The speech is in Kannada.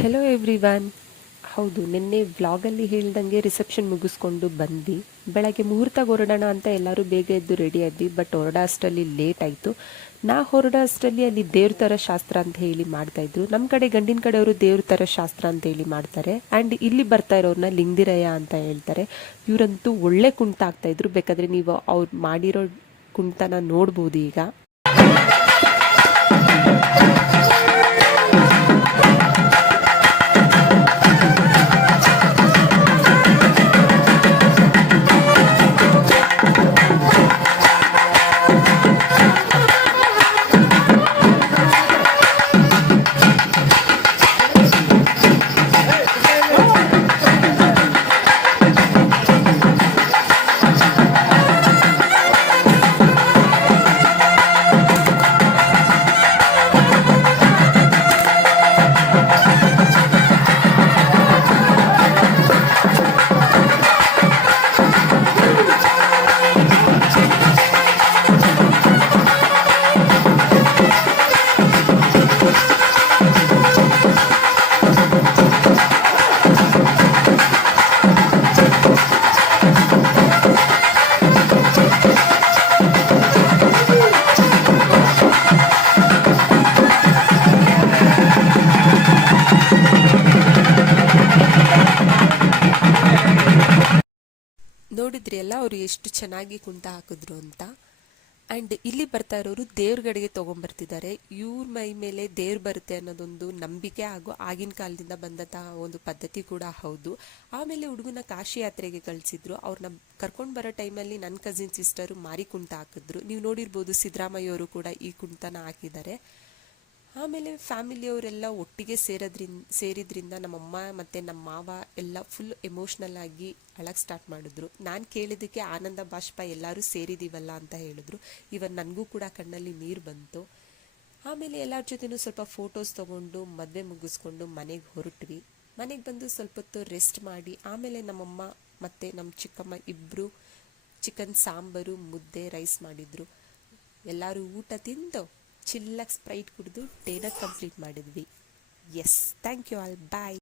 ಹೆಲೋ ಎವ್ರಿ ಹೌದು, ನಿನ್ನೆ ವ್ಲಾಗಲ್ಲಿ ಹೇಳ್ದಂಗೆ ರಿಸೆಪ್ಷನ್ ಮುಗಿಸ್ಕೊಂಡು ಬಂದ್ವಿ. ಬೆಳಗ್ಗೆ ಮುಹೂರ್ತ ಹೊರಡೋಣ ಅಂತ ಎಲ್ಲರೂ ಬೇಗ ಎದ್ದು ರೆಡಿ ಆದ್ವಿ ಬಟ್ ಹೊರಡೋ ಅಷ್ಟರಲ್ಲಿ ಲೇಟ್ ಆಯಿತು. ನಾ ಹೊರಡೋ ಅಷ್ಟರಲ್ಲಿ ಅಲ್ಲಿ ದೇವ್ರ ಥರ ಶಾಸ್ತ್ರ ಅಂತ ಹೇಳಿ ಮಾಡ್ತಾಯಿದ್ರು ನಮ್ಮ ಕಡೆ ಗಂಡಿನ ಕಡೆಯವರು ದೇವ್ರ ಥರ ಶಾಸ್ತ್ರ ಅಂತ ಹೇಳಿ ಮಾಡ್ತಾರೆ. ಆ್ಯಂಡ್ ಇಲ್ಲಿ ಬರ್ತಾ ಇರೋರನ್ನ ಲಿಂಗಿರಯ್ಯ ಅಂತ ಹೇಳ್ತಾರೆ. ಇವರಂತೂ ಒಳ್ಳೆ ಕುಂಟ ಆಗ್ತಾಯಿದ್ರು ಬೇಕಾದ್ರೆ ನೀವು ಅವ್ರು ಮಾಡಿರೋ ಕುಂಟನ ನೋಡ್ಬೋದು ಈಗ. ನೋಡಿದ್ರಿ ಅಲ್ಲ, ಅವರು ಎಷ್ಟು ಚೆನ್ನಾಗಿ ಕುಂಟ ಹಾಕಿದ್ರು ಅಂತ? ಆ್ಯಂಡ್ ಇಲ್ಲಿ ಬರ್ತಾ ಇರೋರು ದೇವ್ರಗಡೆಗೆ ತೊಗೊಂಬರ್ತಿದ್ದಾರೆ. ಇವ್ರ ಮೈ ಮೇಲೆ ದೇವ್ರು ಬರುತ್ತೆ ಅನ್ನೋದೊಂದು ನಂಬಿಕೆ ಹಾಗೂ ಆಗಿನ ಕಾಲದಿಂದ ಬಂದಂತಹ ಒಂದು ಪದ್ಧತಿ ಕೂಡ ಹೌದು. ಆಮೇಲೆ ಹುಡುಗನ ಕಾಶಿ ಯಾತ್ರೆಗೆ ಕಳಿಸಿದ್ರು. ಅವ್ರನ್ನ ಕರ್ಕೊಂಡು ಬರೋ ಟೈಮಲ್ಲಿ ನನ್ನ ಕಸಿನ್ ಸಿಸ್ಟರು ಮಾರಿ ಕುಂಟ ಹಾಕಿದ್ರು. ನೀವು ನೋಡಿರ್ಬೋದು ಸಿದ್ದರಾಮಯ್ಯ ಅವರು ಕೂಡ ಈ ಕುಂಟನ ಹಾಕಿದ್ದಾರೆ. ಆಮೇಲೆ ಫ್ಯಾಮಿಲಿಯವರೆಲ್ಲ ಒಟ್ಟಿಗೆ ಸೇರೋದ್ರಿಂದ ಸೇರಿದ್ರಿಂದ ನಮ್ಮಮ್ಮ ಮತ್ತು ನಮ್ಮ ಮಾವ ಎಲ್ಲ ಫುಲ್ ಎಮೋಷ್ನಲ್ ಆಗಿ ಅಳಕ್ಕೆ ಸ್ಟಾರ್ಟ್ ಮಾಡಿದ್ರು. ನಾನು ಕೇಳಿದ್ದಕ್ಕೆ ಆನಂದ ಬಾಷ್ಪ ಎಲ್ಲರೂ ಸೇರಿದ್ದೀವಲ್ಲ ಅಂತ ಹೇಳಿದ್ರು. ಇವನ್ ನನಗೂ ಕೂಡ ಕಣ್ಣಲ್ಲಿ ನೀರು ಬಂತು. ಆಮೇಲೆ ಎಲ್ಲರ ಜೊತೆನೂ ಸ್ವಲ್ಪ ಫೋಟೋಸ್ ತೊಗೊಂಡು, ಮದುವೆ ಮುಗಿಸ್ಕೊಂಡು ಮನೆಗೆ ಹೊರಟ್ವಿ. ಮನೆಗೆ ಬಂದು ಸ್ವಲ್ಪ ಹೊತ್ತು ರೆಸ್ಟ್ ಮಾಡಿ, ಆಮೇಲೆ ನಮ್ಮಮ್ಮ ಮತ್ತು ನಮ್ಮ ಚಿಕ್ಕಮ್ಮ ಇಬ್ಬರು ಚಿಕನ್ ಸಾಂಬಾರು, ಮುದ್ದೆ ರೈಸ್ ಮಾಡಿದರು. ಎಲ್ಲರೂ ಊಟ ತಿಂದು ಚಿಲ್ಲಾಗಿ ಸ್ಪ್ರೈಟ್ ಕುಡಿದು ಡೇನ ಕಂಪ್ಲೀಟ್ ಮಾಡಿದ್ವಿ. Yes thank you all bye